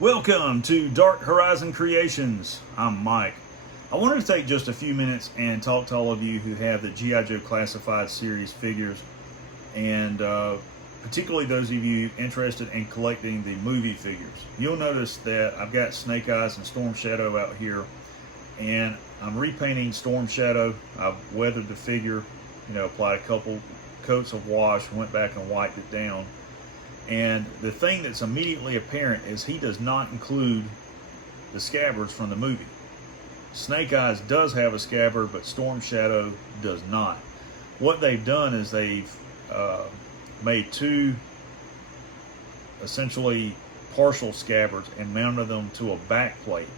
Welcome to Dark Horizon Creations. I'm Mike. I wanted to take just a few minutes and talk to all of you who have the G.I. Joe Classified series figures, and particularly those of you interested in collecting the movie figures. You'll notice that I've got Snake Eyes and Storm Shadow out here, and I'm repainting Storm Shadow. I've weathered the figure, applied a couple coats of wash, went back and wiped it down. And the thing that's immediately apparent is he does not include the scabbards from the movie. Snake Eyes does have a scabbard, but Storm Shadow does not. What they've done is they've made two essentially partial scabbards and mounted them to a back plate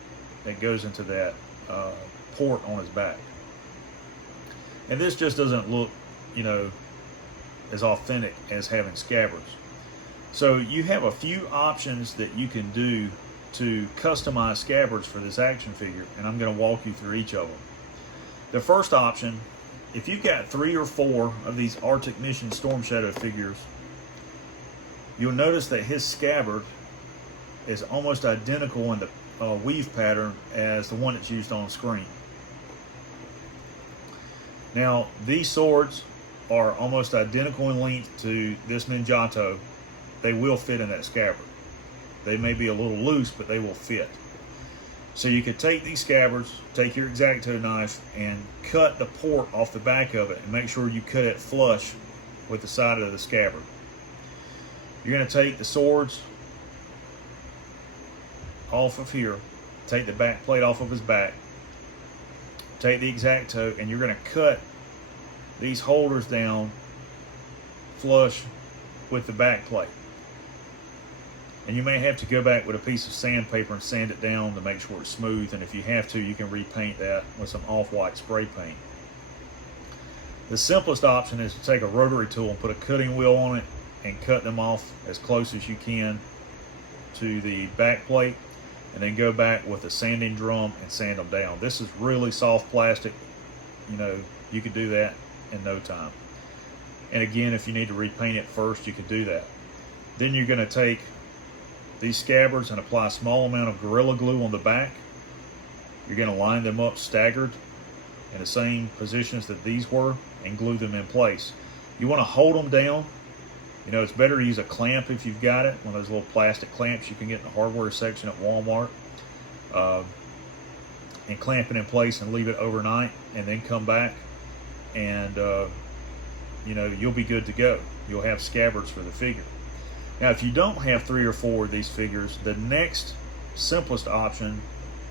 that goes into that port on his back. And this just doesn't look, as authentic as having scabbards. So you have a few options that you can do to customize scabbards for this action figure, and I'm going to walk you through each of them. The first option, if you've got 3 or 4 of these Arctic Mission Storm Shadow figures, you'll notice that his scabbard is almost identical in the weave pattern as the one that's used on screen. Now, these swords are almost identical in length to this Ninjato. They will fit in that scabbard. They may be a little loose, but they will fit. So you could take these scabbards, take your X-Acto knife, and cut the port off the back of it, and make sure you cut it flush with the side of the scabbard. You're going to take the swords off of here, take the back plate off of his back, take the X-Acto, and you're going to cut these holders down flush with the back plate. And you may have to go back with a piece of sandpaper and sand it down to make sure it's smooth, and if you have to, you can repaint that with some off-white spray paint. The simplest option is to take a rotary tool and put a cutting wheel on it and cut them off as close as you can to the back plate, and then go back with a sanding drum and sand them down. This is really soft plastic. You could do that in no time. And again, if you need to repaint it first, you could do that. Then you're going to take these scabbards and apply a small amount of Gorilla Glue on the back. You're going to line them up staggered in the same positions that these were and glue them in place. You want to hold them down. It's better to use a clamp if you've got it, one of those little plastic clamps you can get in the hardware section at Walmart, and clamp it in place and leave it overnight, and then come back and you'll be good to go. You'll have scabbards for the figure. Now, if you don't have 3 or 4 of these figures, the next simplest option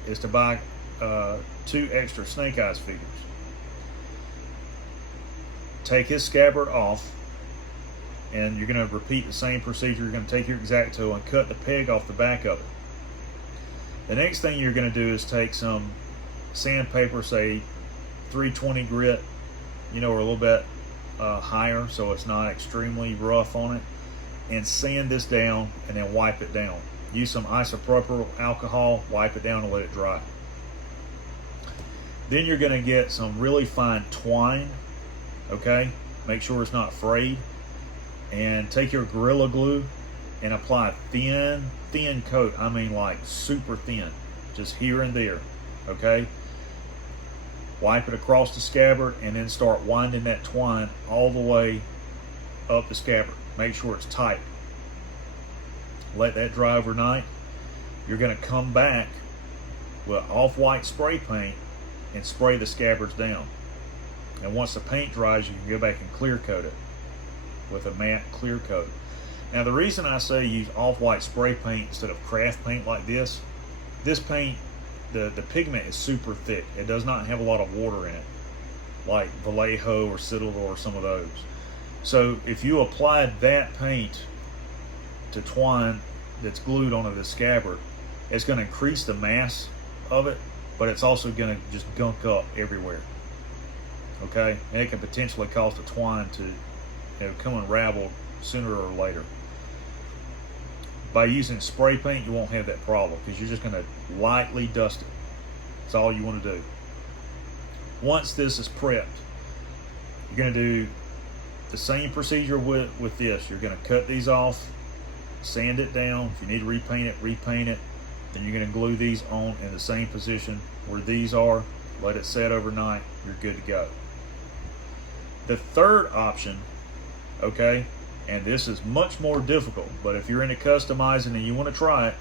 is to buy 2 extra Snake Eyes figures. Take his scabbard off, and you're going to repeat the same procedure. You're going to take your X-Acto and cut the peg off the back of it. The next thing you're going to do is take some sandpaper, say 320 grit, or a little bit higher, so it's not extremely rough on it, and sand this down and then wipe it down. Use some isopropyl alcohol, wipe it down and let it dry. Then you're going to get some really fine twine, okay? Make sure it's not frayed. And take your Gorilla Glue and apply a thin coat. I mean like super thin, just here and there, okay? Wipe it across the scabbard and then start winding that twine all the way up the scabbard. Make sure it's tight. Let that dry overnight. You're going to come back with off-white spray paint and spray the scabbards down. And once the paint dries, you can go back and clear coat it with a matte clear coat. Now, the reason I say use off-white spray paint instead of craft paint like this paint, the pigment is super thick. It does not have a lot of water in it, like Vallejo or Citadel or some of those. So if you applied that paint to twine that's glued onto the scabbard, it's going to increase the mass of it, but it's also going to just gunk up everywhere. Okay, and it can potentially cause the twine to come unraveled sooner or later. By using spray paint, you won't have that problem because you're just going to lightly dust it. That's all you want to do. Once this is prepped, you're going to do the same procedure with this. You're going to cut these off, sand it down. If you need to repaint it, repaint it. Then you're going to glue these on in the same position where these are. Let it set overnight. You're good to go. The third option, okay, and this is much more difficult, but if you're into customizing and you want to try it,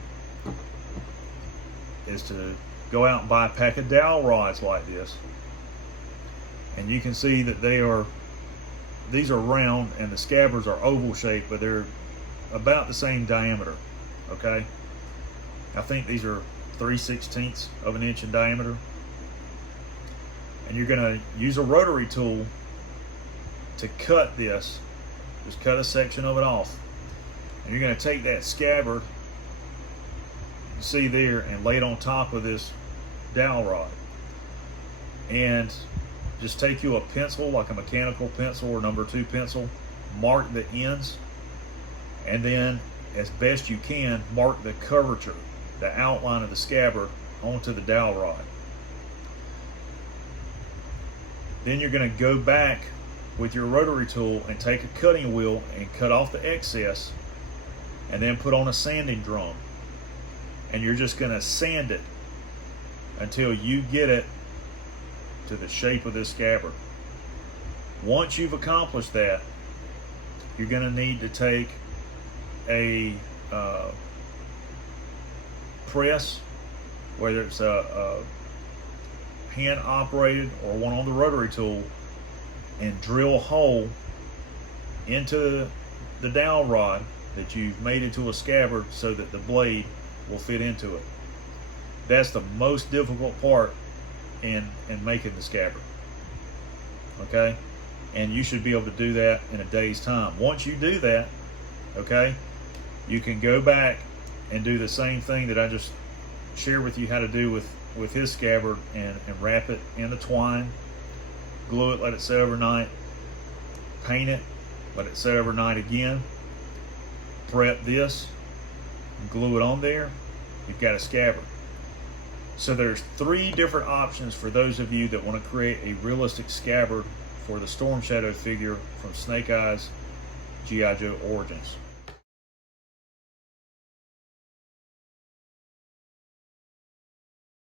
is to go out and buy a pack of dowel rods like this. And you can see that these are round and the scabbards are oval shaped, but they're about the same diameter, okay? I think these are 3/16 of an inch in diameter. And you're gonna use a rotary tool to cut this. Just cut a section of it off. And you're gonna take that scabbard you see there and lay it on top of this dowel rod. And just take you a pencil, like a mechanical pencil or number 2 pencil, mark the ends, and then as best you can, mark the curvature, the outline of the scabbard onto the dowel rod. Then you're going to go back with your rotary tool and take a cutting wheel and cut off the excess, and then put on a sanding drum. And you're just going to sand it until you get it to the shape of this scabbard. Once you've accomplished that, you're going to need to take a press, whether it's a hand operated or one on the rotary tool, and drill a hole into the dowel rod that you've made into a scabbard so that the blade will fit into it. That's the most difficult part in making the scabbard, okay? And you should be able to do that in a day's time. Once you do that, okay, you can go back and do the same thing that I just shared with you how to do with his scabbard, and wrap it in the twine, glue it, let it set overnight, paint it, let it set overnight again, prep this, glue it on there, you've got a scabbard. So there's 3 different options for those of you that want to create a realistic scabbard for the Storm Shadow figure from Snake Eyes G.I. Joe Origins.